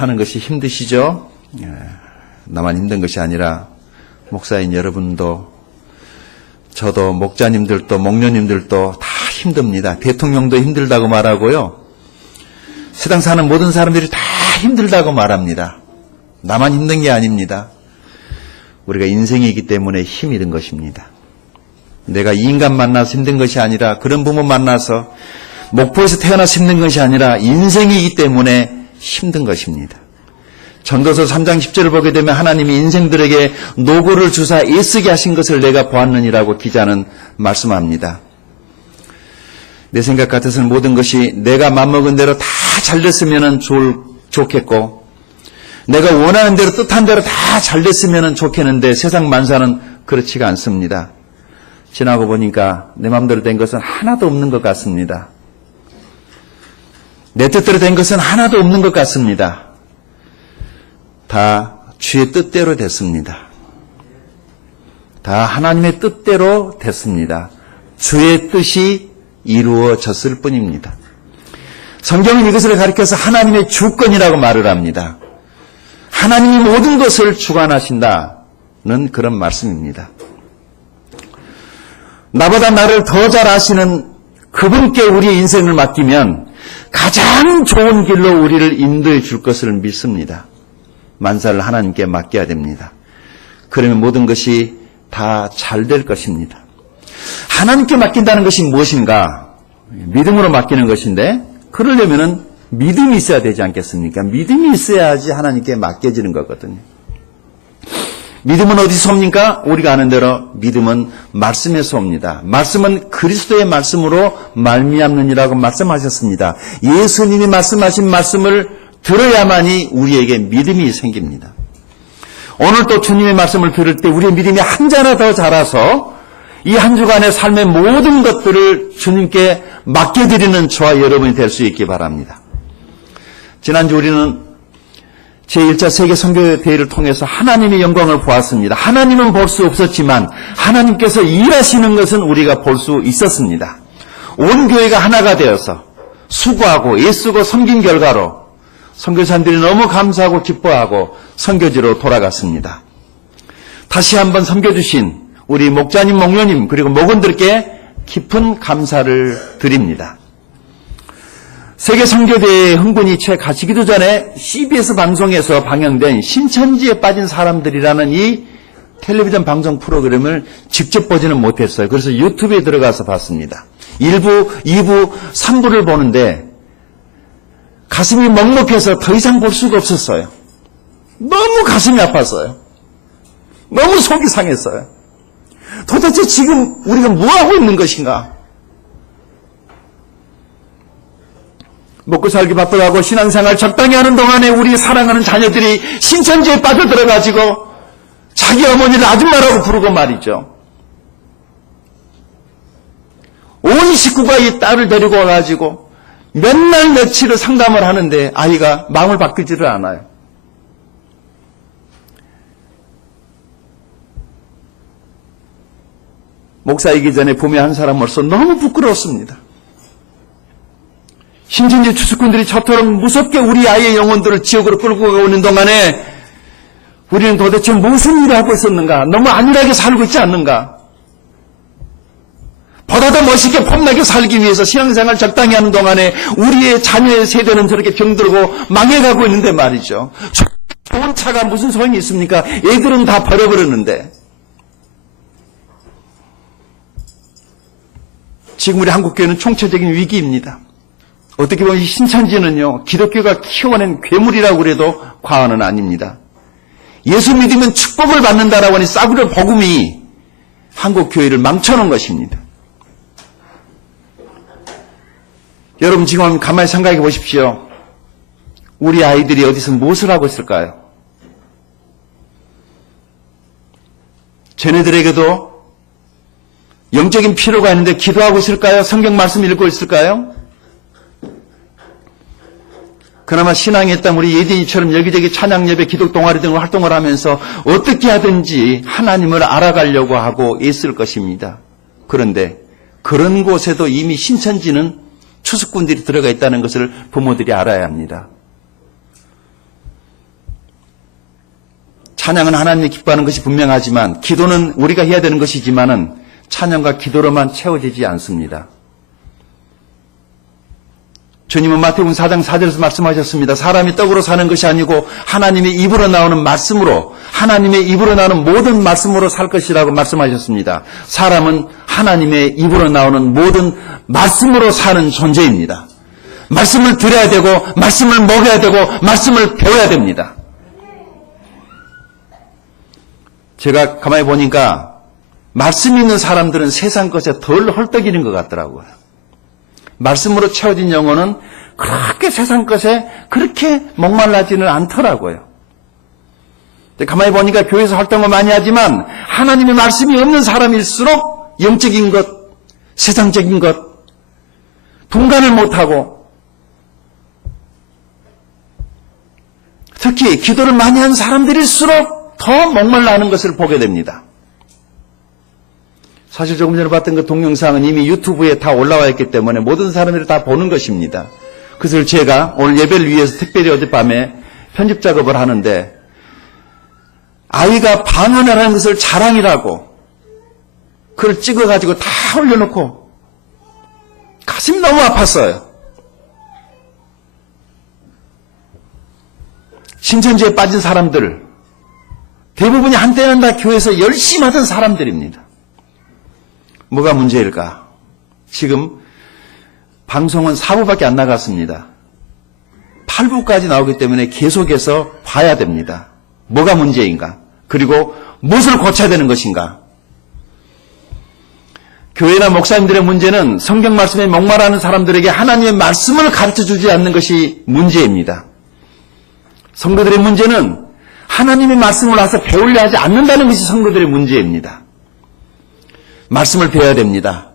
사는 것이 힘드시죠? 나만 힘든 것이 아니라 목사인 여러분도, 저도, 목자님들도, 목녀님들도 다 힘듭니다. 대통령도 힘들다고 말하고요. 세상 사는 모든 사람들이 다 힘들다고 말합니다. 나만 힘든 게 아닙니다. 우리가 인생이기 때문에 힘이 든 것입니다. 내가 이 인간 만나서 힘든 것이 아니라, 그런 부모 만나서 목포에서 태어나서 힘든 것이 아니라 인생이기 때문에 힘든 것입니다. 전도서 3장 10절을 보게 되면 하나님이 인생들에게 노고를 주사 애쓰게 하신 것을 내가 보았느니라고 기자는 말씀합니다. 내 생각 같아서는 모든 것이 내가 맘먹은 대로 다 잘 됐으면 좋겠고, 내가 원하는 대로 뜻한 대로 다 잘 됐으면 좋겠는데 세상 만사는 그렇지가 않습니다. 지나고 보니까 내 마음대로 된 것은 하나도 없는 것 같습니다. 내 뜻대로 된 것은 하나도 없는 것 같습니다. 다 주의 뜻대로 됐습니다. 다 하나님의 뜻대로 됐습니다. 주의 뜻이 이루어졌을 뿐입니다. 성경은 이것을 가리켜서 하나님의 주권이라고 말을 합니다. 하나님이 모든 것을 주관하신다는 그런 말씀입니다. 나보다 나를 더 잘 아시는 그분께 우리의 인생을 맡기면 가장 좋은 길로 우리를 인도해 줄 것을 믿습니다. 만사를 하나님께 맡겨야 됩니다. 그러면 모든 것이 다 잘 될 것입니다. 하나님께 맡긴다는 것이 무엇인가? 믿음으로 맡기는 것인데, 그러려면은 믿음이 있어야 되지 않겠습니까? 믿음이 있어야지 하나님께 맡겨지는 거거든요. 믿음은 어디서 옵니까? 우리가 아는 대로 믿음은 말씀에서 옵니다. 말씀은 그리스도의 말씀으로 말미암느니라고 말씀하셨습니다. 예수님이 말씀하신 말씀을 들어야만이 우리에게 믿음이 생깁니다. 오늘 또 주님의 말씀을 들을 때 우리의 믿음이 한 자나 더 자라서 이 한 주간의 삶의 모든 것들을 주님께 맡겨드리는 저와 여러분이 될 수 있기 바랍니다. 지난주 우리는 제1차 세계 선교대회를 통해서 하나님의 영광을 보았습니다. 하나님은 볼 수 없었지만 하나님께서 일하시는 것은 우리가 볼 수 있었습니다. 온 교회가 하나가 되어서 수고하고 애쓰고 섬긴 결과로 선교사님들이 너무 감사하고 기뻐하고 선교지로 돌아갔습니다. 다시 한번 섬겨주신 우리 목자님, 목녀님 그리고 목원들께 깊은 감사를 드립니다. 세계 선교대회에 흥분이 채 가시기도 전에 CBS 방송에서 방영된 신천지에 빠진 사람들이라는 이 텔레비전 방송 프로그램을 직접 보지는 못했어요. 그래서 유튜브에 들어가서 봤습니다. 1부, 2부, 3부를 보는데 가슴이 먹먹해서 더 이상 볼 수가 없었어요. 너무 가슴이 아팠어요. 너무 속이 상했어요. 도대체 지금 우리가 뭐하고 있는 것인가? 먹고 살기 바쁘다고 신앙생활 적당히 하는 동안에 우리 사랑하는 자녀들이 신천지에 빠져들어가지고 자기 어머니를 아줌마라고 부르고 말이죠. 온 식구가 이 딸을 데리고 와가지고 맨날 며칠을 상담을 하는데 아이가 마음을 바꾸지를 않아요. 목사이기 전에 봄에 한 사람으로서 너무 부끄러웠습니다. 신천지 추수꾼들이 저토록 무섭게 우리 아이의 영혼들을 지옥으로 끌고 가는 동안에 우리는 도대체 무슨 일을 하고 있었는가? 너무 안일하게 살고 있지 않는가? 보다 더 멋있게 폼나게 살기 위해서 신앙생활 적당히 하는 동안에 우리의 자녀의 세대는 저렇게 병들고 망해가고 있는데 말이죠. 좋은 차가 무슨 소용이 있습니까? 애들은 다 버려버렸는데. 지금 우리 한국교회는 총체적인 위기입니다. 어떻게 보면 이 신천지는요, 기독교가 키워낸 괴물이라고 그래도 과언은 아닙니다. 예수 믿으면 축복을 받는다라고 하는 싸구려 복음이 한국교회를 망쳐놓은 것입니다. 여러분 지금 한번 가만히 생각해 보십시오. 우리 아이들이 어디서 무엇을 하고 있을까요? 쟤네들에게도 영적인 필요가 있는데 기도하고 있을까요? 성경 말씀 읽고 있을까요? 그나마 신앙의 땅 우리 예린이처럼 여기저기 찬양 예배, 기독 동아리 등을 활동을 하면서 어떻게 하든지 하나님을 알아가려고 하고 애쓸 것입니다. 그런데 그런 곳에도 이미 신천지는 추수꾼들이 들어가 있다는 것을 부모들이 알아야 합니다. 찬양은 하나님이 기뻐하는 것이 분명하지만 기도는 우리가 해야 되는 것이지만은 찬양과 기도로만 채워지지 않습니다. 주님은 마태복음 4장 4절에서 말씀하셨습니다. 사람이 떡으로 사는 것이 아니고 하나님의 입으로 나오는 말씀으로, 하나님의 입으로 나오는 모든 말씀으로 살 것이라고 말씀하셨습니다. 사람은 하나님의 입으로 나오는 모든 말씀으로 사는 존재입니다. 말씀을 들어야 되고 말씀을 먹여야 되고 말씀을 배워야 됩니다. 제가 가만히 보니까 말씀 있는 사람들은 세상 것에 덜 헐떡이는 것 같더라고요. 말씀으로 채워진 영혼은 그렇게 세상 것에 그렇게 목말라지는 않더라고요. 가만히 보니까 교회에서 활동을 많이 하지만 하나님의 말씀이 없는 사람일수록 영적인 것, 세상적인 것, 분간을 못하고 특히 기도를 많이 하는 사람들일수록 더 목말라 하는 것을 보게 됩니다. 사실 조금 전에 봤던 그 동영상은 이미 유튜브에 다 올라와 있기 때문에 모든 사람들이 다 보는 것입니다. 그것을 제가 오늘 예배를 위해서 특별히 어젯밤에 편집 작업을 하는데 아이가 방언을 하는 것을 자랑이라고 그걸 찍어가지고 다 올려놓고 가슴이 너무 아팠어요. 신천지에 빠진 사람들 대부분이 한때는 다 교회에서 열심히 하던 사람들입니다. 뭐가 문제일까? 지금 방송은 4부밖에 안 나갔습니다. 8부까지 나오기 때문에 계속해서 봐야 됩니다. 뭐가 문제인가? 그리고 무엇을 고쳐야 되는 것인가? 교회나 목사님들의 문제는 성경 말씀에 목말하는 사람들에게 하나님의 말씀을 가르쳐주지 않는 것이 문제입니다. 성도들의 문제는 하나님의 말씀을 와서 배우려 하지 않는다는 것이 성도들의 문제입니다. 말씀을 배워야 됩니다.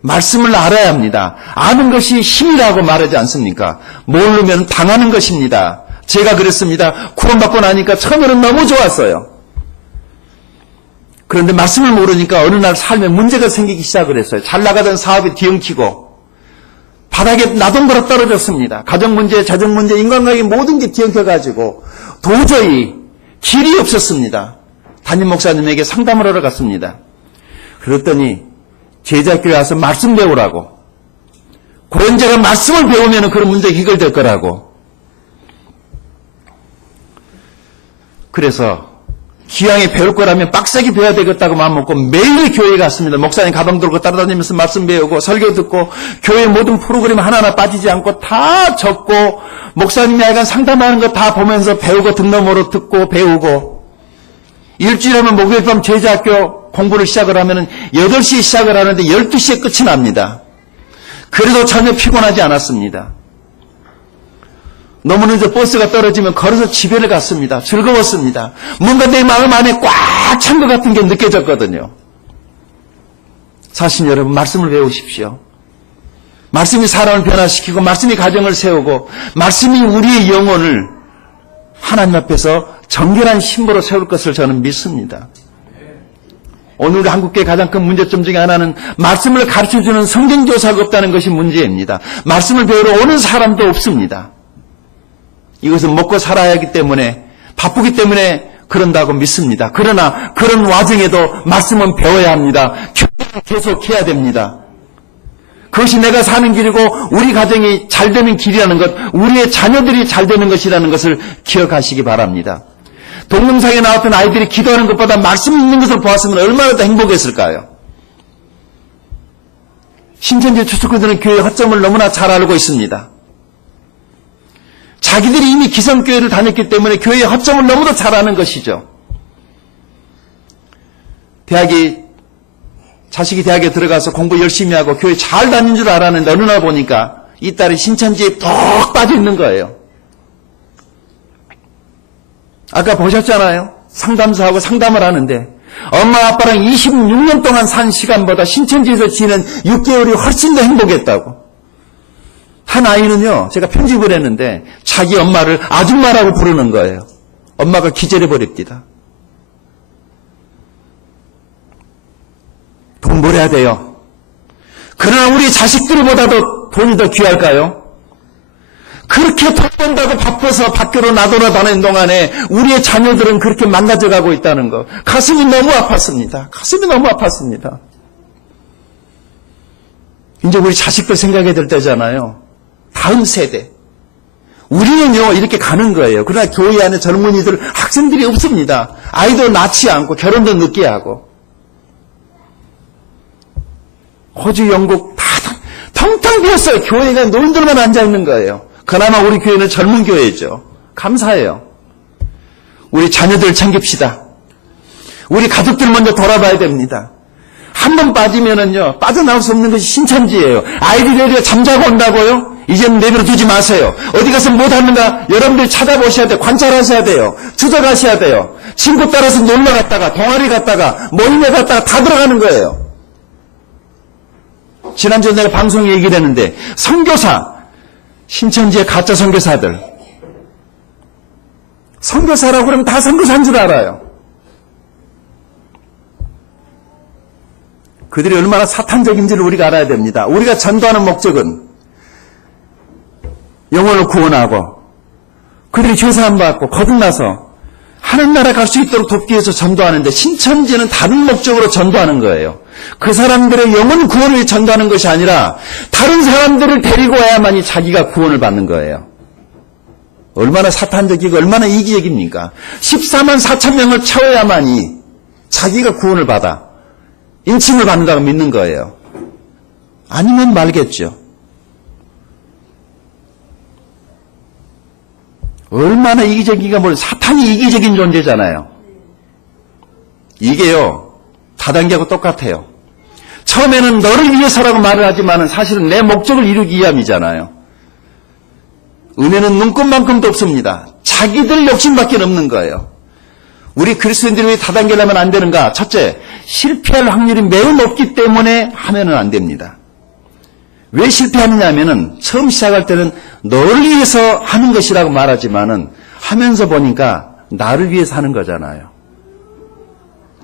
말씀을 알아야 합니다. 아는 것이 힘이라고 말하지 않습니까? 모르면 당하는 것입니다. 제가 그랬습니다. 구원받고 나니까 처음에는 너무 좋았어요. 그런데 말씀을 모르니까 어느 날 삶에 문제가 생기기 시작을 했어요. 잘 나가던 사업이 뒤엉키고 바닥에 나동거려 떨어졌습니다. 가정 문제, 재정 문제, 인간관계 모든 게 뒤엉켜가지고 도저히 길이 없었습니다. 담임 목사님에게 상담을 하러 갔습니다. 그랬더니 제자교회 와서 말씀 배우라고. 고연자가 말씀을 배우면 그런 문제가 해결될 거라고. 그래서 기왕에 배울 거라면 빡세게 배워야 되겠다고 마음먹고 매일 교회에 갔습니다. 목사님 가방 들고 따라다니면서 말씀 배우고 설교 듣고 교회 모든 프로그램 하나하나 빠지지 않고 다 적고 목사님이 하여간 상담하는 거 다 보면서 배우고 등록으로 듣고 배우고 일주일에 하면 목요일 밤 제자학교 공부를 시작을 하면 8시에 시작을 하는데 12시에 끝이 납니다. 그래도 전혀 피곤하지 않았습니다. 너무 늦어 버스가 떨어지면 걸어서 집에 갔습니다. 즐거웠습니다. 뭔가 내 마음 안에 꽉 찬 것 같은 게 느껴졌거든요. 사실 여러분 말씀을 배우십시오. 말씀이 사람을 변화시키고 말씀이 가정을 세우고 말씀이 우리의 영혼을 하나님 앞에서 정결한 신부로 세울 것을 저는 믿습니다. 오늘 우리 한국교회 가장 큰 문제점 중에 하나는 말씀을 가르쳐주는 성경교사가 없다는 것이 문제입니다. 말씀을 배우러 오는 사람도 없습니다. 이것은 먹고 살아야 하기 때문에 바쁘기 때문에 그런다고 믿습니다. 그러나 그런 와중에도 말씀은 배워야 합니다. 교회는 계속해야 됩니다. 그것이 내가 사는 길이고 우리 가정이 잘 되는 길이라는 것, 우리의 자녀들이 잘 되는 것이라는 것을 기억하시기 바랍니다. 동영상에 나왔던 아이들이 기도하는 것보다 말씀 있는 것을 보았으면 얼마나 더 행복했을까요? 신천지 추수꾼들은 교회의 허점을 너무나 잘 알고 있습니다. 자기들이 이미 기성교회를 다녔기 때문에 교회의 허점을 너무도 잘 아는 것이죠. 자식이 대학에 들어가서 공부 열심히 하고 교회 잘 다닌 줄 알았는데 어느 날 보니까 이 딸이 신천지에 푹 빠져 있는 거예요. 아까 보셨잖아요. 상담사하고 상담을 하는데 엄마 아빠랑 26년 동안 산 시간보다 신천지에서 지낸 6개월이 훨씬 더 행복했다고. 한 아이는요, 제가 편집을 했는데 자기 엄마를 아줌마라고 부르는 거예요. 엄마가 기절해버립니다. 돈 벌어야 돼요. 그러나 우리 자식들보다도 돈이 더 귀할까요? 그렇게 돈 번다고 바빠서 밖으로 나돌아다니는 동안에 우리의 자녀들은 그렇게 망가져 가고 있다는 거. 가슴이 너무 아팠습니다. 가슴이 너무 아팠습니다. 이제 우리 자식들 생각해야 될 때잖아요. 다음 세대. 우리는요, 이렇게 가는 거예요. 그러나 교회 안에 젊은이들, 학생들이 없습니다. 아이도 낳지 않고, 결혼도 늦게 하고. 호주, 영국 다 텅텅 비었어요. 교회가 노인들만 앉아있는 거예요. 그나마 우리 교회는 젊은 교회죠. 감사해요. 우리 자녀들 챙깁시다. 우리 가족들 먼저 돌아봐야 됩니다. 한 번 빠지면은요, 빠져나올 수 없는 것이 신천지예요. 아이들 내려 잠자고 온다고요? 이제는 내버려 두지 마세요. 어디 가서 못하는가 여러분들 찾아보셔야 돼요. 관찰하셔야 돼요. 추적하셔야 돼요. 친구 따라서 놀러 갔다가, 동아리 갔다가, 모임에 갔다가 다 들어가는 거예요. 지난주에 내가 방송에 얘기를 했는데, 선교사, 신천지의 가짜 선교사들. 선교사라고 그러면 다 선교사인 줄 알아요. 그들이 얼마나 사탄적인지를 우리가 알아야 됩니다. 우리가 전도하는 목적은 영혼을 구원하고 그들이 죄사함 받고 거듭나서 하나님 나라 갈 수 있도록 돕기 위해서 전도하는데, 신천지는 다른 목적으로 전도하는 거예요. 그 사람들의 영혼 구원을 위해 전도하는 것이 아니라 다른 사람들을 데리고 와야만이 자기가 구원을 받는 거예요. 얼마나 사탄적이고 얼마나 이기적입니까? 14만 4천 명을 채워야만이 자기가 구원을 받아 인침을 받는다고 믿는 거예요. 아니면 말겠죠. 얼마나 이기적인가 모르겠어요. 사탄이 이기적인 존재잖아요. 이게요, 다단계하고 똑같아요. 처음에는 너를 위해서라고 말을 하지만 사실은 내 목적을 이루기 위함이잖아요. 은혜는 눈꽃만큼도 없습니다. 자기들 욕심밖에 없는 거예요. 우리 그리스도인들이 왜 다단계를 하면 안 되는가? 첫째, 실패할 확률이 매우 높기 때문에 하면은 안 됩니다. 왜 실패하느냐 하면은 처음 시작할 때는 너를 위해서 하는 것이라고 말하지만은 하면서 보니까 나를 위해서 하는 거잖아요.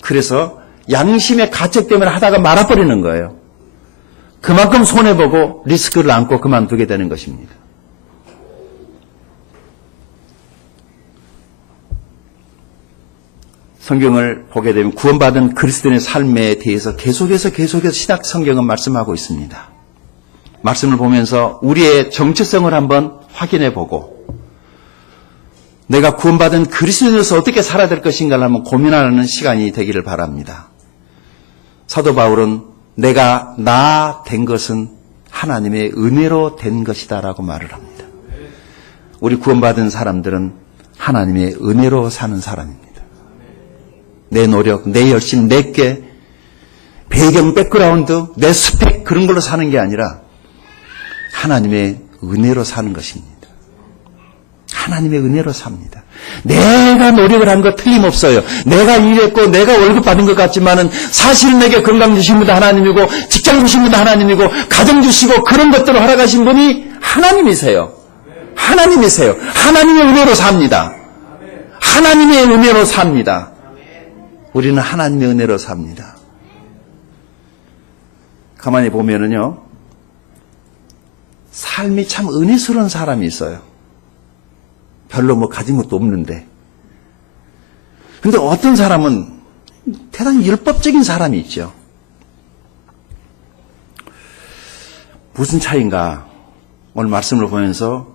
그래서 양심의 가책 때문에 하다가 말아버리는 거예요. 그만큼 손해보고 리스크를 안고 그만두게 되는 것입니다. 성경을 보게 되면 구원받은 그리스도인의 삶에 대해서 계속해서 신약 성경은 말씀하고 있습니다. 말씀을 보면서 우리의 정체성을 한번 확인해 보고 내가 구원받은 그리스도인으로서 어떻게 살아야 될 것인가를 한번 고민하는 시간이 되기를 바랍니다. 사도 바울은 내가 나 된 것은 하나님의 은혜로 된 것이다 라고 말을 합니다. 우리 구원받은 사람들은 하나님의 은혜로 사는 사람입니다. 내 노력, 내 열심, 내 꾀, 배경, 백그라운드, 내 스펙 그런 걸로 사는 게 아니라 하나님의 은혜로 사는 것입니다. 하나님의 은혜로 삽니다. 내가 노력을 한 거 틀림없어요. 내가 일했고 내가 월급 받은 것 같지만은 사실은 내게 건강 주신 분도 하나님이고 직장 주신 분도 하나님이고 가정 주시고 그런 것들을 허락하신 분이 하나님이세요. 하나님이세요. 하나님의 은혜로 삽니다. 하나님의 은혜로 삽니다. 우리는 하나님의 은혜로 삽니다. 가만히 보면은요, 삶이 참 은혜스러운 사람이 있어요. 별로 뭐 가진 것도 없는데. 근데 어떤 사람은 대단히 율법적인 사람이 있죠. 무슨 차이인가? 오늘 말씀을 보면서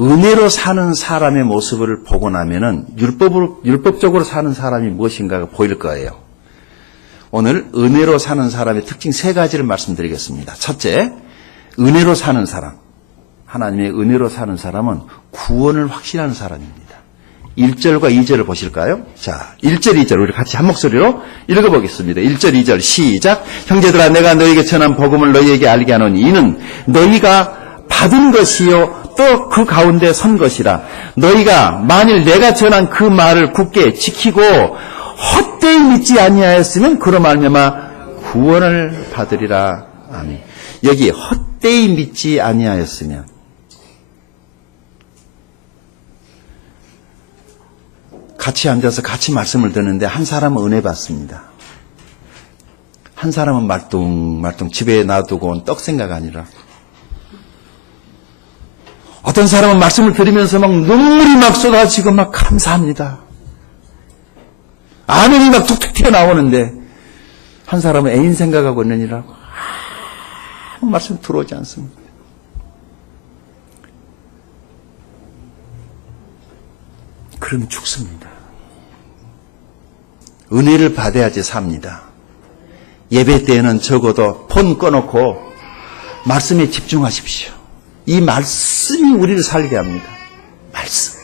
은혜로 사는 사람의 모습을 보고 나면은 율법적으로 사는 사람이 무엇인가가 보일 거예요. 오늘 은혜로 사는 사람의 특징 3가지를 말씀드리겠습니다. 첫째, 은혜로 사는 사람. 하나님의 은혜로 사는 사람은 구원을 확신하는 사람입니다. 1절과 2절을 보실까요? 자, 1절, 2절 우리 같이 한 목소리로 읽어보겠습니다. 1절, 2절 시작. 형제들아, 내가 너희에게 전한 복음을 너희에게 알게 하노니 이는 너희가 받은 것이요 또 그 가운데 선 것이라. 너희가 만일 내가 전한 그 말을 굳게 지키고 헛되이 믿지 아니하였으면 그로 말미암아 구원을 받으리라. 아멘. 여기 헛되이 믿지 아니하였으면, 같이 앉아서 같이 말씀을 듣는데 한 사람은 은혜 받습니다. 한 사람은 말뚱말뚱 집에 놔두고 온 떡 생각 아니라 어떤 사람은 말씀을 들으면서 막 눈물이 막 쏟아지고 막 감사합니다. 아멘이 막 툭툭 튀어나오는데 한 사람은 애인 생각하고 있느니라고 아무 말씀 들어오지 않습니다. 그럼 죽습니다. 은혜를 받아야지 삽니다. 예배 때에는 적어도 폰 꺼놓고 말씀에 집중하십시오. 이 말씀이 우리를 살게 합니다. 말씀.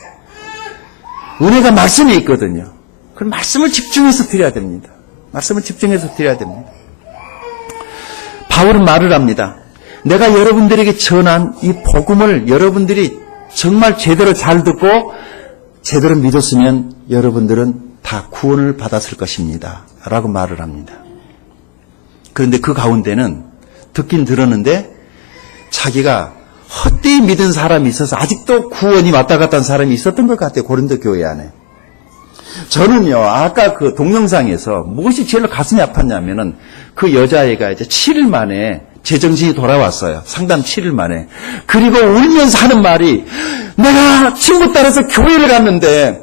은혜가 말씀에 있거든요. 그럼 말씀을 집중해서 드려야 됩니다. 말씀을 집중해서 드려야 됩니다. 바울은 말을 합니다. 내가 여러분들에게 전한 이 복음을 여러분들이 정말 제대로 잘 듣고 제대로 믿었으면 여러분들은 다 구원을 받았을 것입니다. 라고 말을 합니다. 그런데 그 가운데는 듣긴 들었는데 자기가 헛되이 믿은 사람이 있어서 아직도 구원이 왔다 갔다 한 사람이 있었던 것 같아요. 고린도 교회 안에. 저는요, 아까 그 동영상에서 무엇이 제일 가슴이 아팠냐면은 그 여자애가 이제 7일 만에 제정신이 돌아왔어요. 상담 7일 만에. 그리고 울면서 하는 말이 내가 친구 따라서 교회를 갔는데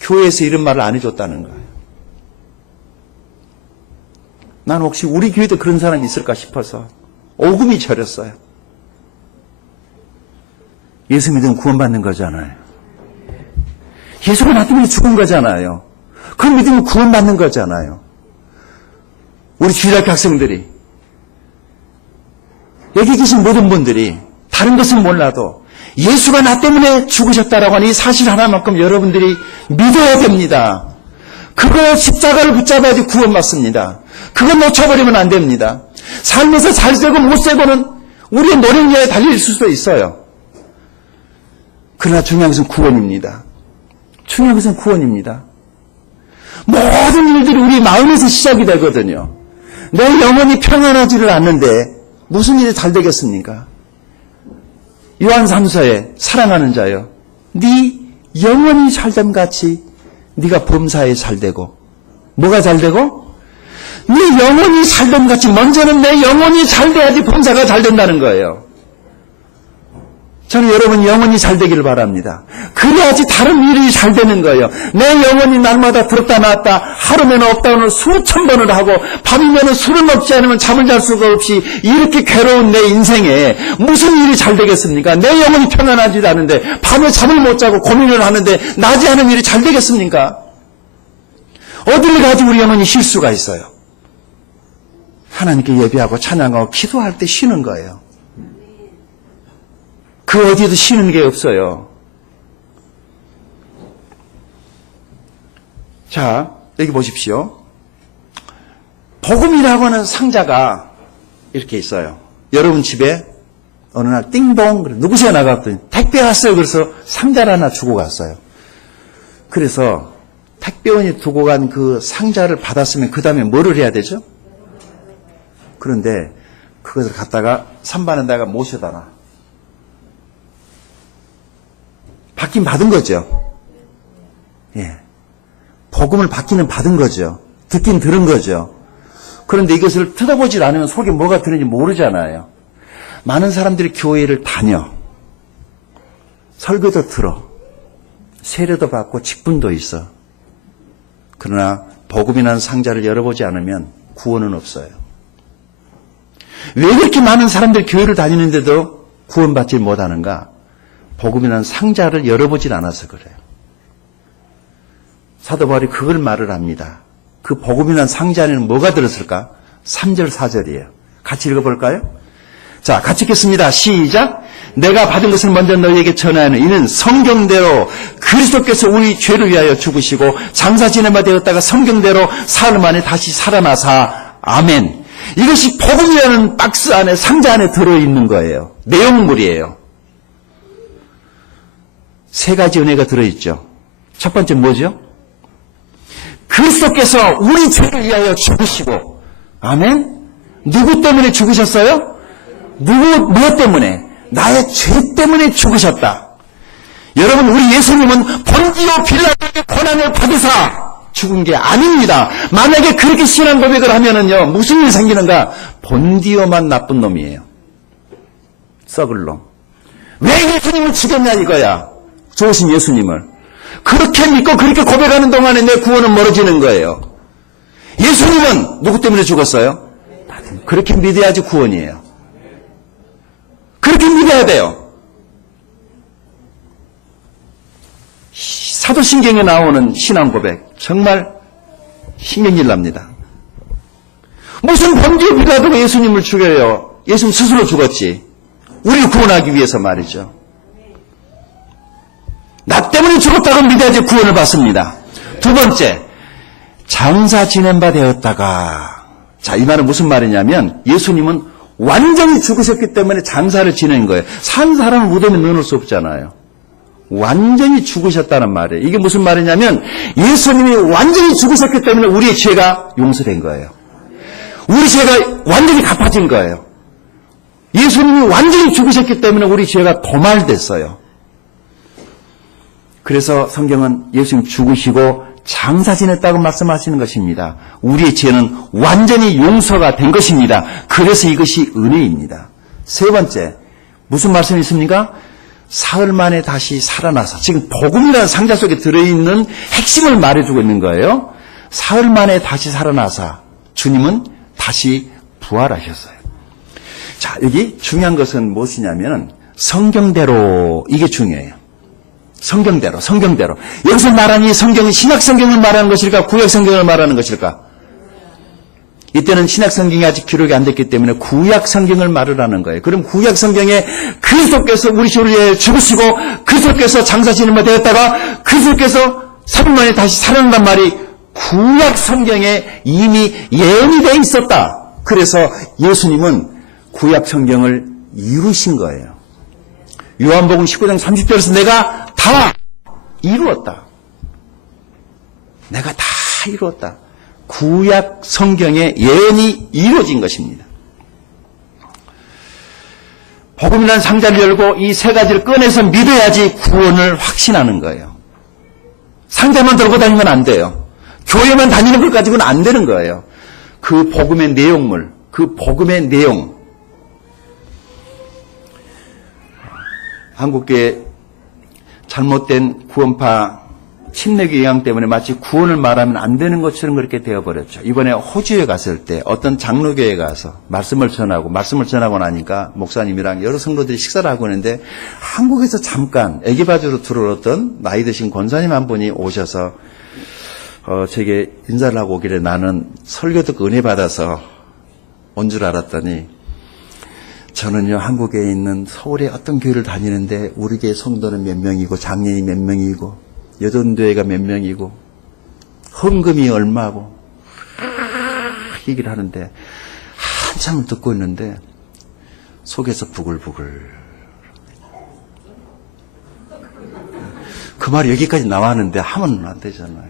교회에서 이런 말을 안 해줬다는 거예요. 난 혹시 우리 교회도 그런 사람이 있을까 싶어서 오금이 저렸어요. 예수 믿으면 구원받는 거잖아요. 예수가 나 때문에 죽은 거잖아요. 그 믿으면 구원받는 거잖아요. 우리 주일학교 학생들이, 여기 계신 모든 분들이 다른 것은 몰라도 예수가 나 때문에 죽으셨다라고 하는 이 사실 하나만큼 여러분들이 믿어야 됩니다. 그거 십자가를 붙잡아야지 구원받습니다. 그거 놓쳐버리면 안 됩니다. 삶에서 잘 되고 못 되고는 우리의 노력에 달릴 수도 있어요. 그러나 중요한 것은 구원입니다. 중요한 것은 구원입니다. 모든 일들이 우리 마음에서 시작이 되거든요. 내 영혼이 평안하지를 않는데 무슨 일이 잘 되겠습니까? 요한 3서에 사랑하는 자여, 네 영혼이 잘됨 같이 네가 범사에 잘되고, 뭐가 잘되고? 네 영혼이 잘됨 같이 먼저는 내 영혼이 잘돼야지 범사가 잘된다는 거예요. 저는 여러분 영혼이 잘되기를 바랍니다. 그래야지 다른 일이 잘되는 거예요. 내 영혼이 날마다 들었다 놨다 하루면 없다는 수천 번을 하고 밤이면 술을 먹지 않으면 잠을 잘 수가 없이 이렇게 괴로운 내 인생에 무슨 일이 잘되겠습니까? 내 영혼이 평안하지도 않은데 밤에 잠을 못 자고 고민을 하는데 낮에 하는 일이 잘되겠습니까? 어디를 가지고 우리 영혼이 쉴 수가 있어요? 하나님께 예배하고 찬양하고 기도할 때 쉬는 거예요. 그 어디에도 쉬는 게 없어요. 자, 여기 보십시오. 복음이라고 하는 상자가 이렇게 있어요. 여러분 집에 어느 날 띵동 누구세요 나갔더니 택배 왔어요. 그래서 상자를 하나 주고 갔어요. 그래서 택배원이 두고 간 그 상자를 받았으면 그 다음에 뭐를 해야 되죠? 그런데 그것을 갖다가 산반에다가 모셔다 놔. 받긴 받은 거죠. 예. 복음을 받기는 받은 거죠. 듣긴 들은 거죠. 그런데 이것을 뜯어보질 않으면 속에 뭐가 들는지 모르잖아요. 많은 사람들이 교회를 다녀. 설교도 들어. 세례도 받고 직분도 있어. 그러나 복음이라는 상자를 열어보지 않으면 구원은 없어요. 왜 그렇게 많은 사람들이 교회를 다니는데도 구원받지 못하는가? 복음이라는 상자를 열어보질 않아서 그래요. 사도 바울이 그걸 말을 합니다. 그 복음이라는 상자 안에는 뭐가 들었을까? 3절 4절이에요. 같이 읽어볼까요? 자, 같이 읽겠습니다. 시작. 내가 받은 것을 먼저 너희에게 전하는 이는 성경대로 그리스도께서 우리 죄를 위하여 죽으시고 장사 지내마 되었다가 성경대로 사흘 만에 다시 살아나사 아멘. 이것이 복음이라는 박스 안에 상자 안에 들어있는 거예요. 내용물이에요. 세 가지 은혜가 들어있죠. 첫 번째 뭐죠? 그리스도께서 우리 죄를 위하여 죽으시고, 아멘? 누구 때문에 죽으셨어요? 무엇 때문에? 나의 죄 때문에 죽으셨다. 여러분, 우리 예수님은 본디오 빌라도에게 고난을 받으사 죽은 게 아닙니다. 만약에 그렇게 신앙 고백을 하면은요, 무슨 일이 생기는가? 본디오만 나쁜 놈이에요. 썩을 놈. 왜 예수님을 죽였냐 이거야. 좋으신 예수님을. 그렇게 믿고 그렇게 고백하는 동안에 내 구원은 멀어지는 거예요. 예수님은 누구 때문에 죽었어요? 그렇게 믿어야지 구원이에요. 그렇게 믿어야 돼요. 사도신경에 나오는 신앙 고백 정말 신경질 납니다. 무슨 범죄에 비라도 예수님을 죽여요. 예수님 스스로 죽었지. 우리를 구원하기 위해서 말이죠. 나 때문에 죽었다고 믿어야지 구원을 받습니다. 두 번째, 장사 지낸 바 되었다가. 자, 이 말은 무슨 말이냐면 예수님은 완전히 죽으셨기 때문에 장사를 지낸 거예요. 산 사람을 무덤에 넣어놓을 수 없잖아요. 완전히 죽으셨다는 말이에요. 이게 무슨 말이냐면 예수님이 완전히 죽으셨기 때문에 우리의 죄가 용서된 거예요. 우리 죄가 완전히 갚아진 거예요. 예수님이 완전히 죽으셨기 때문에 우리 죄가 도말됐어요. 그래서 성경은 예수님 죽으시고 장사 지냈다고 말씀하시는 것입니다. 우리의 죄는 완전히 용서가 된 것입니다. 그래서 이것이 은혜입니다. 세 번째, 무슨 말씀이 있습니까? 사흘 만에 다시 살아나서, 지금 복음이라는 상자 속에 들어있는 핵심을 말해주고 있는 거예요. 사흘 만에 다시 살아나서 주님은 다시 부활하셨어요. 자, 여기 중요한 것은 무엇이냐면 성경대로, 이게 중요해요. 성경대로. 여기서 말하는 이 성경은 신약 성경을 말하는 것일까, 구약 성경을 말하는 것일까? 이때는 신약 성경이 아직 기록이 안 됐기 때문에 구약 성경을 말하는 거예요. 그럼 구약 성경에 그리스도께서 우리 죄를 위해 죽으시고 그리스도께서 장사 지낸 바 되었다가 그리스도께서 3일 만에 다시 살아난단 말이 구약 성경에 이미 예언이 돼 있었다. 그래서 예수님은 구약 성경을 이루신 거예요. 요한복음 19장 30절에서 내가 다 이루었다. 내가 다 이루었다. 구약 성경의 예언이 이루어진 것입니다. 복음이라는 상자를 열고 이 세 가지를 꺼내서 믿어야지 구원을 확신하는 거예요. 상자만 들고 다니면 안 돼요. 교회만 다니는 것 가지고는 안 되는 거예요. 그 복음의 내용물, 그 복음의 내용. 한국교회 잘못된 구원파 침례교 영향 때문에 마치 구원을 말하면 안 되는 것처럼 그렇게 되어버렸죠. 이번에 호주에 갔을 때 어떤 장로교회에 가서 말씀을 전하고 나니까 목사님이랑 여러 성도들이 식사를 하고 있는데 한국에서 잠깐 애기 봐주러 들어왔던 나이 드신 권사님 한 분이 오셔서 제게 인사를 하고 오길래 나는 설교 듣고 은혜 받아서 온 줄 알았더니 저는요 한국에 있는 서울의 어떤 교회를 다니는데 우리 교회 성도는 몇 명이고 장년이 몇 명이고 여전도회가 몇 명이고 헌금이 얼마고 얘기를 하는데 한참을 듣고 있는데 속에서 부글부글 그 말이 여기까지 나왔는데 하면 안 되잖아요.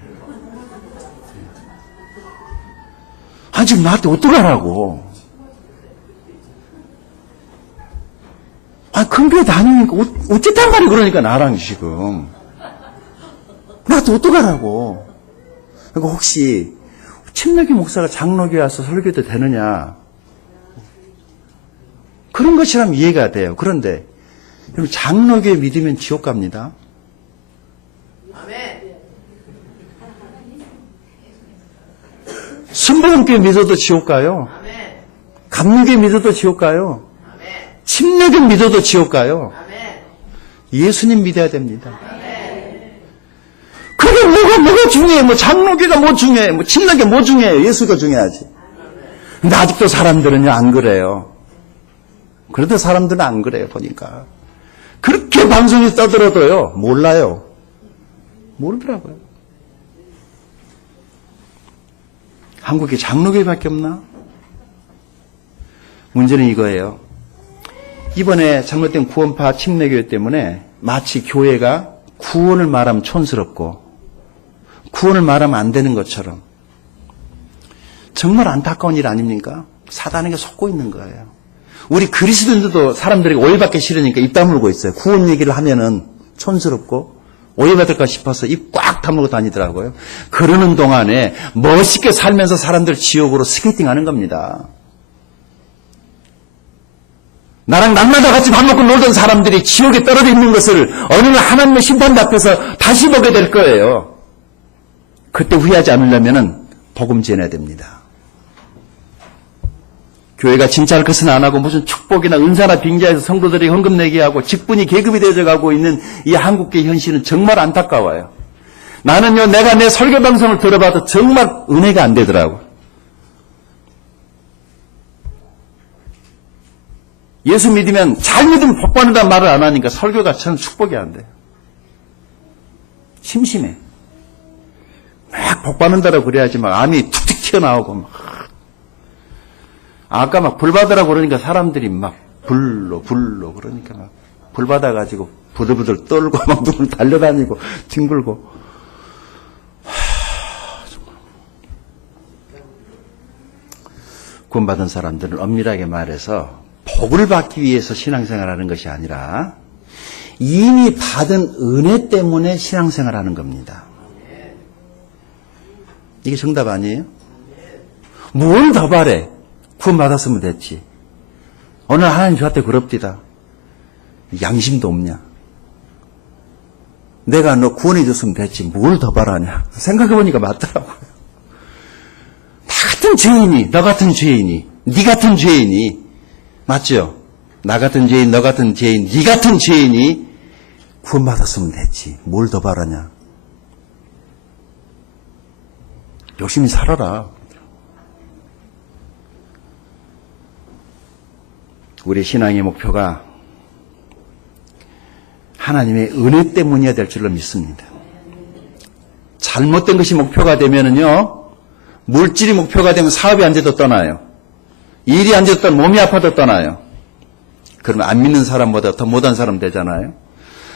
아니 지금 나한테 어떡하라고. 아니 큰 교회 다니니까 어쨌단 말이 그러니까 나랑 지금 나한테 어떡하라고. 그러니까 혹시 침례교 목사가 장로교에 와서 설교도 되느냐 그런 것이라면 이해가 돼요. 그런데 여러분 장로교에 믿으면 지옥 갑니다. 순복음교에 믿어도 지옥 가요. 감리교에 믿어도 지옥 가요. 침례교 믿어도 지옥 가요. 예수님 믿어야 됩니다. 그게 뭐가 중요해? 뭐 장로교가 뭐 중요해? 뭐 침례교 뭐 중요해? 예수가 중요하지. 근데 아직도 사람들은요 안 그래요. 그래도 사람들은 안 그래요. 보니까 그렇게 방송에 떠들어도요 몰라요. 모르더라고요. 한국에 장로교회밖에 없나? 문제는 이거예요. 이번에 잘못된 구원파 침례교회 때문에 마치 교회가 구원을 말하면 촌스럽고 구원을 말하면 안 되는 것처럼 정말 안타까운 일 아닙니까? 사단에게 속고 있는 거예요. 우리 그리스도인들도 사람들에게 오해받기 싫으니까 입 다물고 있어요. 구원 얘기를 하면은 촌스럽고 오해받을까 싶어서 입 꽉 다물고 다니더라고요. 그러는 동안에 멋있게 살면서 사람들 지옥으로 스케이팅 하는 겁니다. 나랑 날마다 같이 밥 먹고 놀던 사람들이 지옥에 떨어져 있는 것을 어느 날 하나님의 심판 앞에서 다시 보게 될 거예요. 그때 후회하지 않으려면 복음 전해야 됩니다. 교회가 진짜 할 것은 안 하고 무슨 축복이나 은사나 빙자해서 성도들이 헌금 내게 하고 직분이 계급이 되어가고 있는 이 한국계 현실은 정말 안타까워요. 나는요, 내가 내 설교 방송을 들어봐도 정말 은혜가 안 되더라고. 예수 믿으면 잘 믿으면 복 받는다는 말을 안 하니까 설교가 저는 축복이 안 돼요. 심심해. 막 복 받는다라고 그래야지 막 암이 툭툭 튀어나오고 막. 아까 막 불 받으라고 그러니까 사람들이 막 불로 그러니까 막 불 받아가지고 부들부들 떨고 막 누굴 달려다니고 뒹굴고. 정말. 구원받은 사람들은 엄밀하게 말해서 복을 받기 위해서 신앙생활하는 것이 아니라 이미 받은 은혜 때문에 신앙생활하는 겁니다. 이게 정답 아니에요? 뭘 더 바래? 구원받았으면 됐지. 오늘 하나님 저한테 그럽디다. 양심도 없냐? 내가 너 구원해 줬으면 됐지. 뭘 더 바라냐? 생각해보니까 맞더라고요. 나 같은 죄인이, 너 같은 죄인이, 네 같은 죄인이, 맞죠? 나 같은 죄인, 너 같은 죄인, 네 같은 죄인이 구원받았으면 됐지. 뭘 더 바라냐? 열심히 살아라. 우리 신앙의 목표가 하나님의 은혜 때문이어야 될 줄로 믿습니다. 잘못된 것이 목표가 되면은요, 물질이 목표가 되면 사업이 안 돼도 떠나요. 일이 안 돼도 몸이 아파도 떠나요. 그러면 안 믿는 사람보다 더 못한 사람 되잖아요.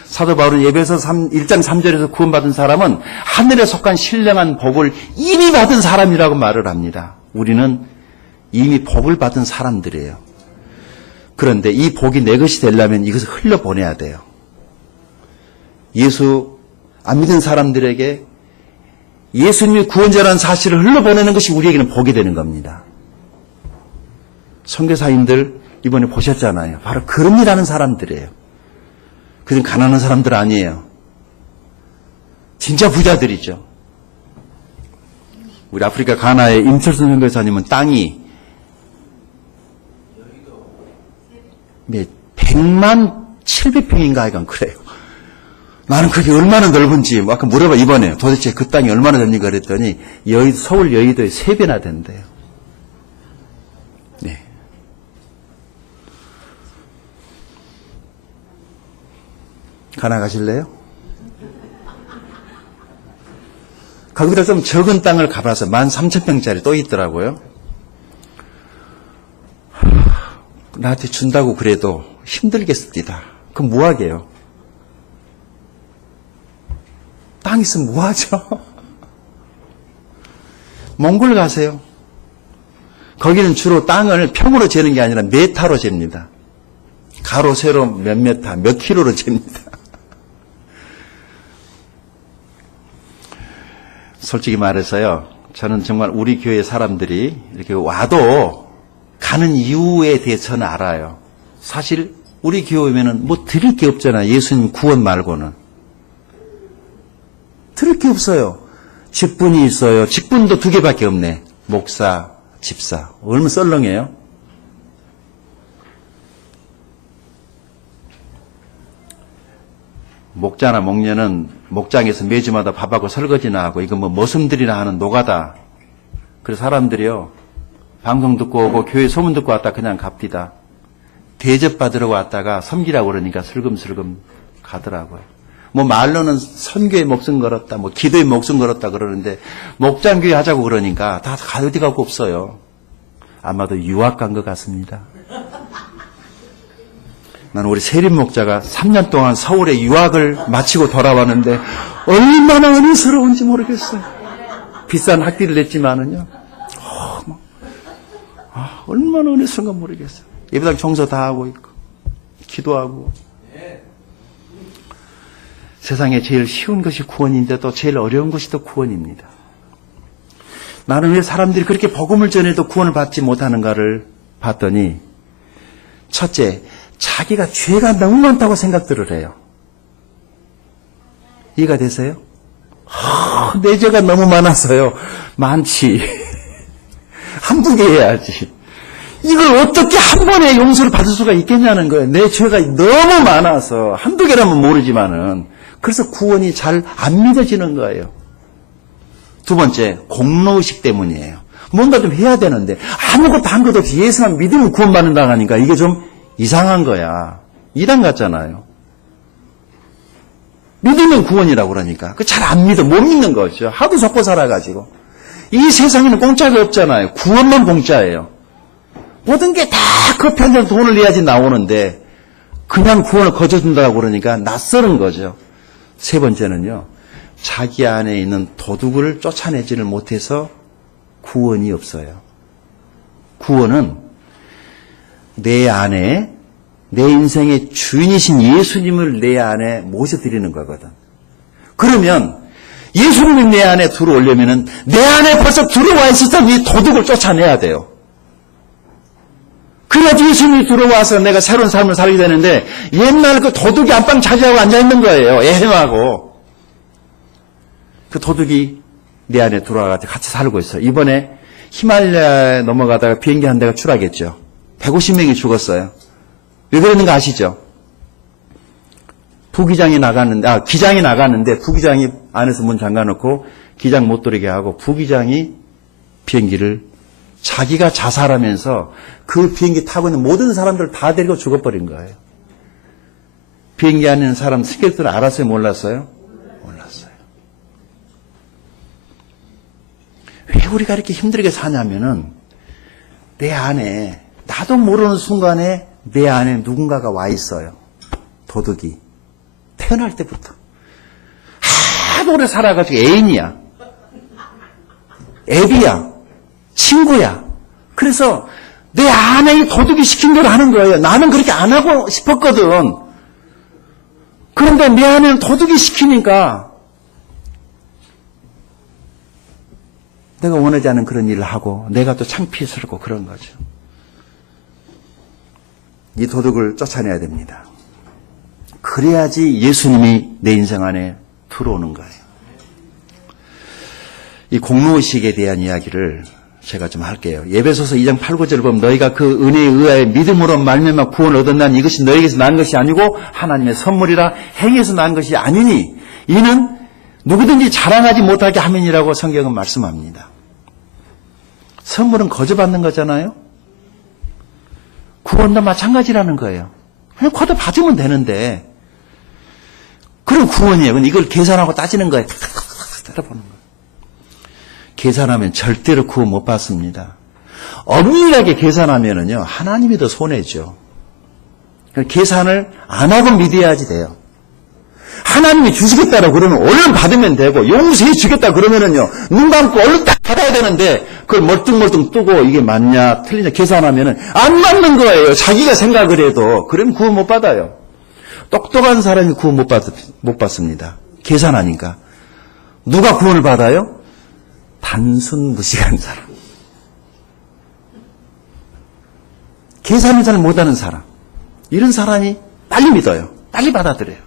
사도 바울은 에베소 1장 3절에서 구원받은 사람은 하늘에 속한 신령한 복을 이미 받은 사람이라고 말을 합니다. 우리는 이미 복을 받은 사람들이에요. 그런데 이 복이 내 것이 되려면 이것을 흘려보내야 돼요. 예수 안 믿은 사람들에게 예수님이 구원자라는 사실을 흘려보내는 것이 우리에게는 복이 되는 겁니다. 선교사님들 이번에 보셨잖아요. 바로 그런 일하는 사람들이에요. 그들은 가난한 사람들 아니에요. 진짜 부자들이죠. 우리 아프리카 가나의 임철순 선교사님은 땅이 100만 700평인가 하여간 그래요. 나는 그게 얼마나 넓은지 아까 물어봐 이번에 도대체 그 땅이 얼마나 됩니까 그랬더니 서울 여의도의 3배나 된대요. 네. 가나 가실래요? 거기다 좀 적은 땅을 가봐서 13,000평짜리 또 있더라고요. 나한테 준다고 그래도 힘들겠습니다. 그럼 뭐하게요? 땅 있으면 뭐하죠? 몽골 가세요. 거기는 주로 땅을 평으로 재는 게 아니라 메타로 잽니다. 가로 세로 몇 메타, 몇 킬로로 잽니다. 솔직히 말해서요, 저는 정말 우리 교회 사람들이 이렇게 와도 가는 이유에 대해서는 알아요. 사실 우리 교회면은 뭐 드릴 게 없잖아요. 예수님 구원 말고는. 드릴 게 없어요. 직분이 있어요. 직분도 2개밖에 없네. 목사, 집사. 얼마나 썰렁해요? 목자나 목녀는 목장에서 매주마다 밥하고 설거지나 하고 이거 뭐 머슴들이나 하는 노가다. 그래서 사람들이요. 방송 듣고 오고 교회 소문 듣고 왔다 그냥 갑디다. 대접받으러 왔다가 섬기라고 그러니까 슬금슬금 가더라고요. 뭐 말로는 선교에 목숨 걸었다, 뭐 기도에 목숨 걸었다 그러는데 목장교회 하자고 그러니까 다 어디 가고 없어요. 아마도 유학 간 것 같습니다. 나는 우리 세림 목자가 3년 동안 서울에 유학을 마치고 돌아왔는데 얼마나 은혜스러운지 모르겠어요. 비싼 학비를 냈지만은요. 얼마나 은혜스러운가 모르겠어요. 예배당 청소 다 하고 있고 기도하고. 세상에 제일 쉬운 것이 구원인데도 제일 어려운 것이 또 구원입니다. 나는 왜 사람들이 그렇게 복음을 전해도 구원을 받지 못하는가를 봤더니 첫째, 자기가 죄가 너무 많다고 생각들을 해요. 이해가 되세요? 내 죄가 너무 많아서요. 많지. 한두 개 해야지. 이걸 어떻게 한 번에 용서를 받을 수가 있겠냐는 거예요. 내 죄가 너무 많아서 한두 개라면 모르지만은 그래서 구원이 잘 안 믿어지는 거예요. 두 번째, 공로의식 때문이에요. 뭔가 좀 해야 되는데 아무것도 한 것 없이 예수만 믿으면 구원받는다 하니까 이게 좀 이상한 거야. 이단 같잖아요. 믿으면 구원이라고 그러니까. 그 잘 안 믿어. 못 믿는 거죠. 하도 속고 살아가지고. 이 세상에는 공짜가 없잖아요. 구원만 공짜예요. 모든 게 다 그 편에서 돈을 내야지 나오는데 그냥 구원을 거저준다고 그러니까 낯설은 거죠. 세 번째는요. 자기 안에 있는 도둑을 쫓아내지를 못해서 구원이 없어요. 구원은 내 안에 내 인생의 주인이신 예수님을 내 안에 모셔드리는 거거든. 그러면 예수님이 내 안에 들어오려면은 내 안에 벌써 들어와 있었던 이 도둑을 쫓아내야 돼요. 그래야지 예수님이 들어와서 내가 새로운 삶을 살게 되는데 옛날 그 도둑이 안방 차지하고 앉아있는 거예요. 애행하고. 그 도둑이 내 안에 들어와가지고 같이 살고 있어요. 이번에 히말라야에 넘어가다가 비행기 한 대가 추락했죠. 150명이 죽었어요. 왜 그러는가 아시죠? 기장이 나갔는데 부기장이 안에서 문 잠가놓고 기장 못 들어오게 하고 부기장이 비행기를 자기가 자살하면서 그 비행기 타고 있는 모든 사람들 다 데리고 죽어버린 거예요. 비행기 안에 있는 사람 스케줄을 알았어요? 몰랐어요? 몰랐어요. 왜 우리가 이렇게 힘들게 사냐면은 내 안에 나도 모르는 순간에 내 안에 누군가가 와 있어요. 도둑이. 태어날 때부터. 하도 오래 살아가지고 애인이야. 애비야. 친구야. 그래서 내 안에 이 도둑이 시킨 대로 하는 거예요. 나는 그렇게 안 하고 싶었거든. 그런데 내 안에는 도둑이 시키니까 내가 원하지 않은 그런 일을 하고 내가 또 창피스럽고 그런 거죠. 이 도둑을 쫓아내야 됩니다. 그래야지 예수님이 내 인생 안에 들어오는 거예요. 이 공로의식에 대한 이야기를 제가 좀 할게요. 에베소서 2장 8, 9절을 보면 너희가 그 은혜에 의하여 믿음으로 말미암아 구원을 얻었나니 이것이 너희에게서 난 것이 아니고 하나님의 선물이라 행위에서 난 것이 아니니 이는 누구든지 자랑하지 못하게 함이니라고 성경은 말씀합니다. 선물은 거저받는 거잖아요. 구원도 마찬가지라는 거예요. 그냥 거저 받으면 되는데 그럼 구원이에요. 근데 이걸 계산하고 따지는 거예요. 탁탁탁탁 때려보는 거예요. 계산하면 절대로 구원 못 받습니다. 엄밀하게 계산하면은요, 하나님이 더 손해죠. 계산을 안 하고 믿어야지 돼요. 하나님이 주시겠다고 그러면 얼른 받으면 되고, 용서해 주겠다 그러면은요, 눈 감고 얼른 딱 받아야 되는데, 그걸 멀뚱멀뚱 뜨고, 이게 맞냐, 틀리냐 계산하면은 안 맞는 거예요. 자기가 생각을 해도. 그러면 구원 못 받아요. 똑똑한 사람이 구원 못 받습니다. 계산하니까. 누가 구원을 받아요? 단순 무식한 사람. 계산을 잘 못하는 사람. 이런 사람이 빨리 믿어요. 빨리 받아들여요.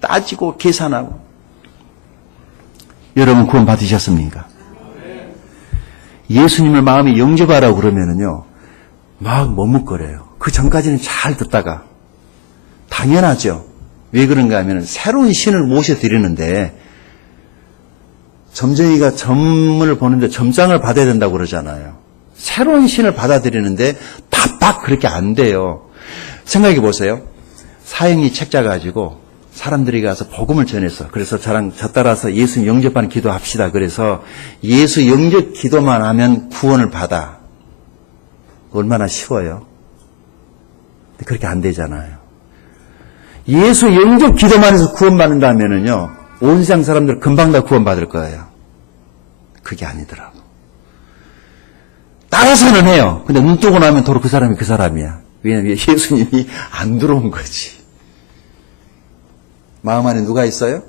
따지고 계산하고. 여러분 구원 받으셨습니까? 예수님을 마음에 영접하라고 그러면은요, 막 머뭇거려요. 그 전까지는 잘 듣다가. 당연하죠. 왜 그런가 하면 새로운 신을 모셔드리는데 점쟁이가 점을 보는데 점장을 받아야 된다고 그러잖아요. 새로운 신을 받아들이는데 바빡 그렇게 안 돼요. 생각해 보세요. 사형리 책자 가지고 사람들이 가서 복음을 전했어. 그래서 저 따라서 예수 영접하는 기도합시다. 그래서 예수 영접 기도만 하면 구원을 받아. 얼마나 쉬워요. 근데 그렇게 안 되잖아요. 예수 영접 기도만 해서 구원받는다면은요, 온 세상 사람들 금방 다 구원받을 거예요. 그게 아니더라고. 따라서는 해요. 근데 눈 뜨고 나면 도로 그 사람이 그 사람이야. 왜냐하면 예수님이 안 들어온 거지. 마음 안에 누가 있어요?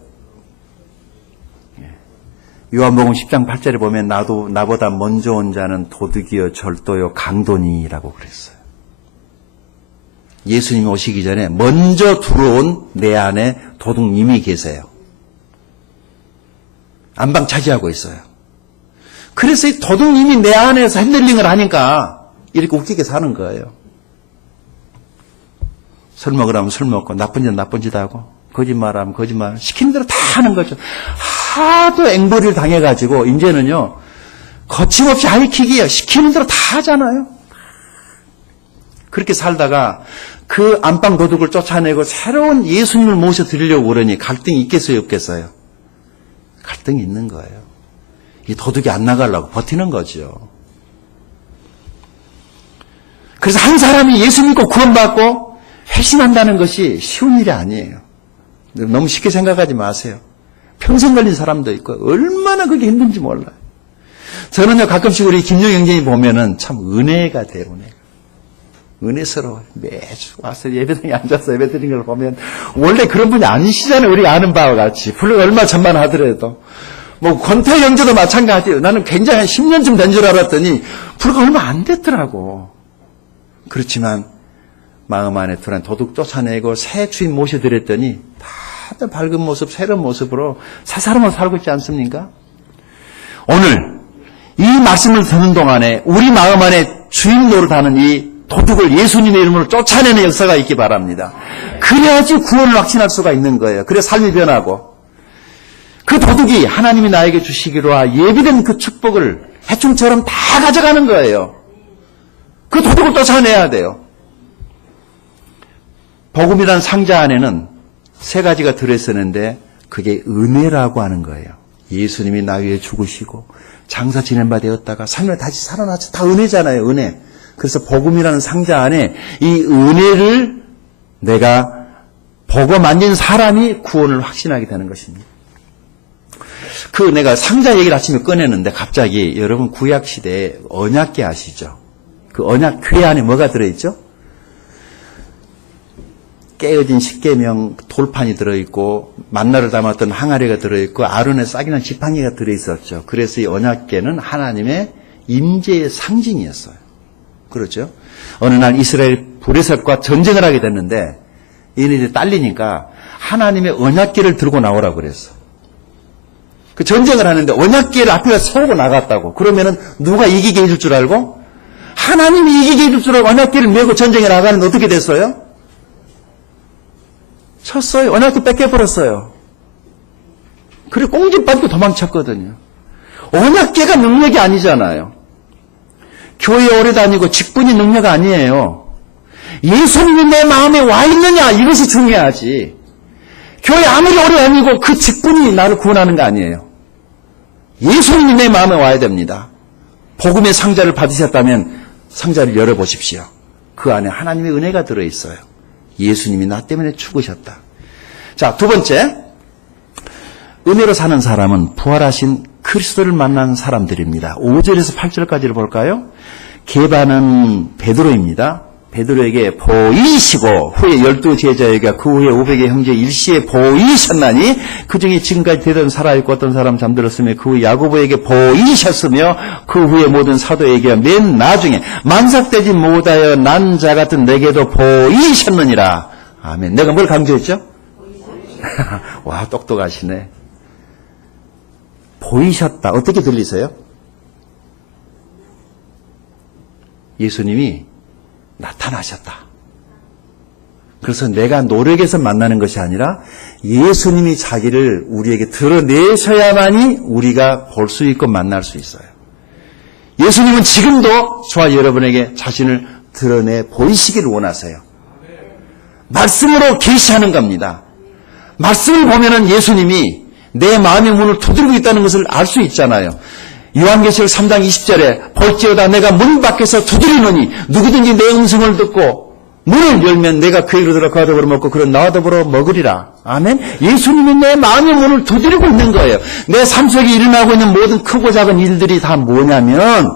요한복음 10장 8절에 보면 나보다 먼저 온 자는 도둑이요 절도요 강도니라고 그랬어요. 예수님이 오시기 전에 먼저 들어온 내 안에 도둑님이 계세요. 안방 차지하고 있어요. 그래서 이 도둑님이 내 안에서 핸들링을 하니까 이렇게 웃기게 사는 거예요. 술 먹으라면 술 먹고 나쁜 짓 나쁜 짓 하고 거짓말하면 거짓말 시키는 대로 다 하는 거죠. 하도 앵벌이를 당해가지고 이제는요 거침없이 하이킥이에요. 시키는 대로 다 하잖아요. 그렇게 살다가 그 안방 도둑을 쫓아내고 새로운 예수님을 모셔드리려고 그러니 갈등이 있겠어요 없겠어요? 갈등이 있는 거예요. 이 도둑이 안 나가려고 버티는 거죠. 그래서 한 사람이 예수 믿고 구원받고 회심한다는 것이 쉬운 일이 아니에요. 너무 쉽게 생각하지 마세요. 평생 걸린 사람도 있고 얼마나 그게 힘든지 몰라요. 저는요 가끔씩 우리 김용 형제님 보면은 참 은혜가 돼요. 은혜스러워요. 매주 와서 예배당에 앉아서 예배드리는 걸 보면 원래 그런 분이 아니시잖아요. 우리가 아는 바와 같이. 불과 얼마 전만 하더라도 뭐 권태 형제도 마찬가지예요. 나는 굉장히 한 10년쯤 된 줄 알았더니 불과 얼마 안 됐더라고. 그렇지만 마음 안에 들어간 도둑 쫓아내고 새 주인 모셔드렸더니 다들 밝은 모습, 새로운 모습으로 새 사람으로 살고 있지 않습니까? 오늘 이 말씀을 듣는 동안에 우리 마음 안에 주인 노릇하는 이 도둑을 예수님의 이름으로 쫓아내는 역사가 있기 바랍니다. 그래야지 구원을 확신할 수가 있는 거예요. 그래 삶이 변하고 그 도둑이 하나님이 나에게 주시기로 예비된 그 축복을 해충처럼 다 가져가는 거예요. 그 도둑을 쫓아내야 돼요. 복음이라는 상자 안에는 세 가지가 들어있었는데 그게 은혜라고 하는 거예요. 예수님이 나 위해 죽으시고 장사 지낸 바 되었다가 3일 다시 살아나서 다 은혜잖아요. 은혜. 그래서 복음이라는 상자 안에 이 은혜를 내가 보고 만진 사람이 구원을 확신하게 되는 것입니다. 그 내가 상자 얘기를 아침에 꺼내는데 갑자기 여러분 구약시대에 언약궤 아시죠? 그 언약궤 안에 뭐가 들어있죠? 깨어진 십계명 돌판이 들어있고 만나를 담았던 항아리가 들어있고 아론의 싹이난 지팡이가 들어있었죠. 그래서 이 언약궤는 하나님의 임재의 상징이었어요. 그렇죠? 어느 날 이스라엘 브레셋과 전쟁을 하게 됐는데 얘네들이 딸리니까 하나님의 언약궤를 들고 나오라고 그랬어. 그 전쟁을 하는데 언약궤를 앞에다 세우고 나갔다고. 그러면은 누가 이기게 해줄 줄 알고? 하나님이 이기게 해줄 줄 알고 언약궤를 메고 전쟁에 나가는데 어떻게 됐어요? 쳤어요. 언약궤 뺏겨버렸어요. 그리고 꽁집 받고 도망쳤거든요. 언약궤가 능력이 아니잖아요. 교회에 오래 다니고 직분이 능력 아니에요. 예수님이 내 마음에 와 있느냐 이것이 중요하지. 교회 아무리 오래 다니고 그 직분이 나를 구원하는 거 아니에요. 예수님이 내 마음에 와야 됩니다. 복음의 상자를 받으셨다면 상자를 열어보십시오. 그 안에 하나님의 은혜가 들어있어요. 예수님이 나 때문에 죽으셨다. 자, 두 번째, 은혜로 사는 사람은 부활하신 그리스도를 만난 사람들입니다. 5절에서 8절까지를 볼까요? 게바는 베드로입니다. 베드로에게 보이시고 후에 12제자에게 그 후에 500의 형제 일시에 보이셨나니 그 중에 지금까지 대던 살아있고 어떤 사람 잠들었으며 그 후에 야고보에게 보이셨으며 그 후에 모든 사도에게 맨 나중에 만삭되지 못하여 난 자 같은 내게도 보이셨느니라. 아멘. 내가 뭘 강조했죠? 와, 똑똑하시네. 보이셨다. 어떻게 들리세요? 예수님이 나타나셨다. 그래서 내가 노력해서 만나는 것이 아니라 예수님이 자기를 우리에게 드러내셔야만이 우리가 볼 수 있고 만날 수 있어요. 예수님은 지금도 저와 여러분에게 자신을 드러내 보이시기를 원하세요. 말씀으로 계시하는 겁니다. 말씀을 보면은 예수님이 내 마음의 문을 두드리고 있다는 것을 알 수 있잖아요. 요한계시록 3장 20절에 볼지어다 내가 문 밖에서 두드리노니 누구든지 내 음성을 듣고 문을 열면 내가 그에게로 들어가 그와 더불어 먹고 그는 나와 더불어 먹으리라. 아멘. 예수님이 내 마음의 문을 두드리고 있는 거예요. 내 삶 속에 일어나고 있는 모든 크고 작은 일들이 다 뭐냐면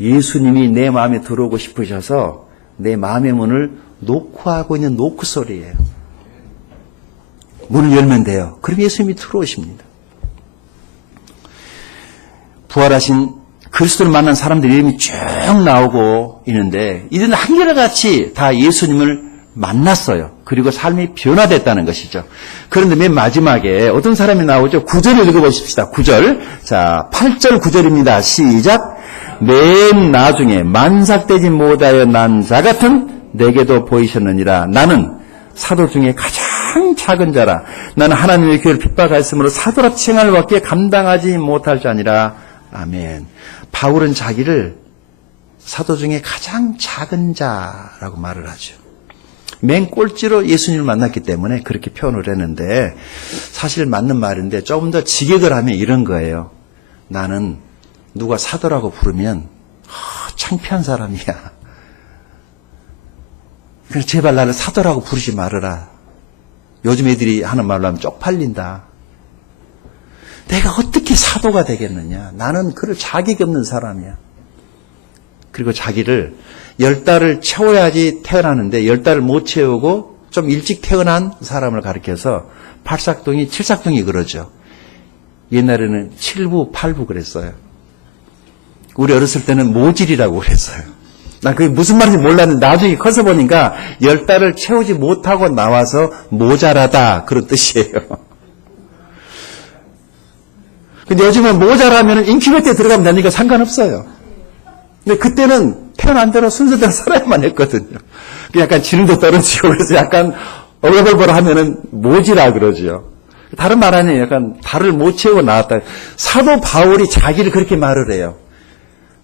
예수님이 내 마음에 들어오고 싶으셔서 내 마음의 문을 노크하고 있는 노크 소리예요. 문을 열면 돼요. 그럼 예수님이 들어오십니다. 부활하신 그리스도를 만난 사람들 이름이 쭉 나오고 있는데 이들은 한결같이 다 예수님을 만났어요. 그리고 삶이 변화됐다는 것이죠. 그런데 맨 마지막에 어떤 사람이 나오죠? 9절을 읽어보십시다. 9절. 자, 8절 9절입니다. 시작. 맨 나중에 만삭되지 못하여 난 자 같은 내게도 보이셨느니라. 나는 사도 중에 가장 작은 자라. 나는 하나님의 교회를 핍박하였으므로 사도라 칭함을 받기에 감당하지 못할 자니라. 아멘. 바울은 자기를 사도 중에 가장 작은 자라고 말을 하죠. 맨 꼴찌로 예수님을 만났기 때문에 그렇게 표현을 했는데 사실 맞는 말인데 조금 더 직역을 하면 이런 거예요. 나는 누가 사도라고 부르면 창피한 사람이야. 그래서 제발 나를 사도라고 부르지 말아라. 요즘 애들이 하는 말로 하면 쪽팔린다. 내가 어떻게 사도가 되겠느냐. 나는 그럴 자격이 없는 사람이야. 그리고 자기를 10달을 채워야지 태어나는데 10달을 못 채우고 좀 일찍 태어난 사람을 가리켜서 팔삭둥이, 칠삭둥이 그러죠. 옛날에는 7부, 8부 그랬어요. 우리 어렸을 때는 모질이라고 그랬어요. 나 그게 무슨 말인지 몰랐는데 나중에 커서 보니까 10달을 채우지 못하고 나와서 모자라다 그런 뜻이에요. 근데 요즘은 모자라면 인큐베이터에 들어가면 되니까 상관없어요. 근데 그때는 태어난 대로 순서대로 살아야만 했거든요. 약간 지능도 떨어지고 그래서 약간 어글벌벌 하면은 모지라 그러죠. 다른 말 아니에요. 약간 달을 못 채우고 나왔다. 사도 바울이 자기를 그렇게 말을 해요.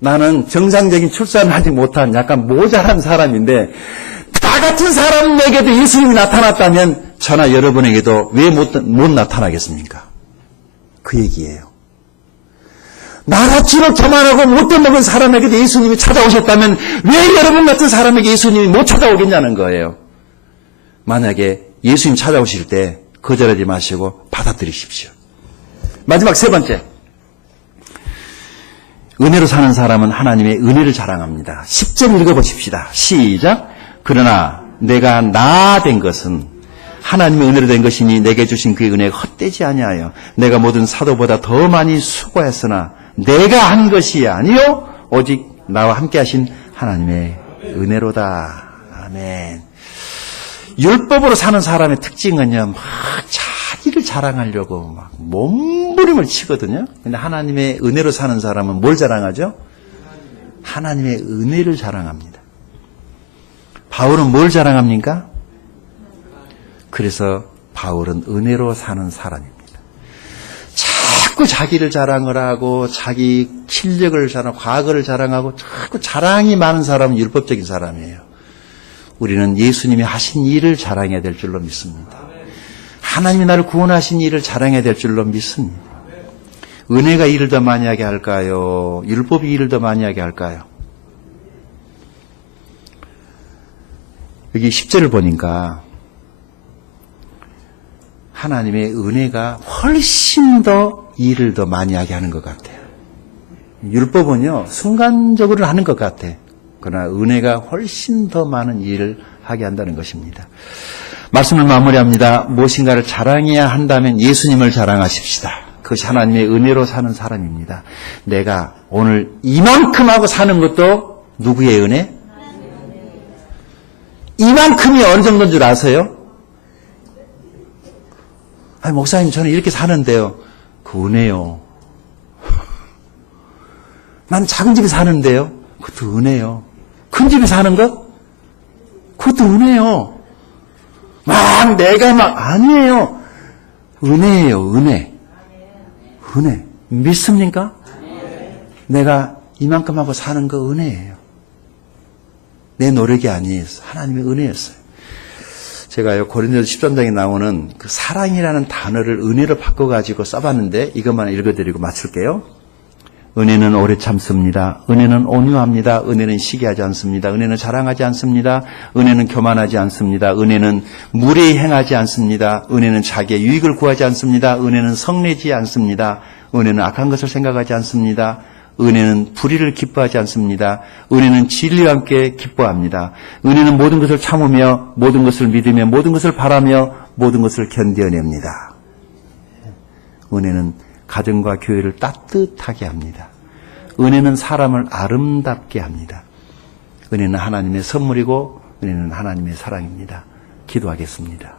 나는 정상적인 출산을 하지 못한 약간 모자란 사람인데 나 같은 사람에게도 예수님이 나타났다면 저나 여러분에게도 왜 못 나타나겠습니까? 그 얘기예요. 나같이로 교만하고 못돼 먹은 사람에게도 예수님이 찾아오셨다면 왜 여러분 같은 사람에게 예수님이 못 찾아오겠냐는 거예요. 만약에 예수님 찾아오실 때 거절하지 마시고 받아들이십시오. 마지막 세 번째. 은혜로 사는 사람은 하나님의 은혜를 자랑합니다. 10절 읽어보십시다. 시작. 그러나 내가 나 된 것은 하나님의 은혜로 된 것이니 내게 주신 그의 은혜가 헛되지 아니하여 내가 모든 사도보다 더 많이 수고했으나 내가 한 것이 아니요 오직 나와 함께 하신 하나님의 은혜로다. 아멘. 율법으로 사는 사람의 특징은요, 막 자기를 자랑하려고 막 몸부림을 치거든요. 근데 하나님의 은혜로 사는 사람은 뭘 자랑하죠? 하나님의 은혜를 자랑합니다. 바울은 뭘 자랑합니까? 그래서 바울은 은혜로 사는 사람입니다. 자꾸 자기를 자랑을 하고 자기 실력을 자랑하고 과거를 자랑하고 자꾸 자랑이 많은 사람은 율법적인 사람이에요. 우리는 예수님이 하신 일을 자랑해야 될 줄로 믿습니다. 하나님이 나를 구원하신 일을 자랑해야 될 줄로 믿습니다. 은혜가 일을 더 많이 하게 할까요? 율법이 일을 더 많이 하게 할까요? 여기 10절을 보니까 하나님의 은혜가 훨씬 더 일을 더 많이 하게 하는 것 같아요. 율법은요, 순간적으로 하는 것 같아. 그러나 은혜가 훨씬 더 많은 일을 하게 한다는 것입니다. 말씀을 마무리합니다. 무엇인가를 자랑해야 한다면 예수님을 자랑하십시다. 그것이 하나님의 은혜로 사는 사람입니다. 내가 오늘 이만큼 하고 사는 것도 누구의 은혜? 이만큼이 어느 정도인 줄 아세요? 아니, 목사님, 저는 이렇게 사는데요. 그 은혜요. 난 작은 집에 사는데요. 그것도 은혜요. 큰 집에 사는 것? 그것도 은혜요. 내가 아니에요. 은혜예요, 은혜. 은혜. 믿습니까? 내가 이만큼 하고 사는 거 은혜예요. 내 노력이 아니에요. 하나님의 은혜였어요. 제가요, 고린도서 13장에 나오는 그 사랑이라는 단어를 은혜로 바꿔가지고 써봤는데 이것만 읽어드리고 마칠게요. 은혜는 오래 참습니다. 은혜는 온유합니다. 은혜는 시기하지 않습니다. 은혜는 자랑하지 않습니다. 은혜는 교만하지 않습니다. 은혜는 무례히 행하지 않습니다. 은혜는 자기의 유익을 구하지 않습니다. 은혜는 성내지 않습니다. 은혜는 악한 것을 생각하지 않습니다. 은혜는 불의를 기뻐하지 않습니다. 은혜는 진리와 함께 기뻐합니다. 은혜는 모든 것을 참으며 모든 것을 믿으며 모든 것을 바라며 모든 것을 견뎌냅니다. 은혜는 가정과 교회를 따뜻하게 합니다. 은혜는 사람을 아름답게 합니다. 은혜는 하나님의 선물이고 은혜는 하나님의 사랑입니다. 기도하겠습니다.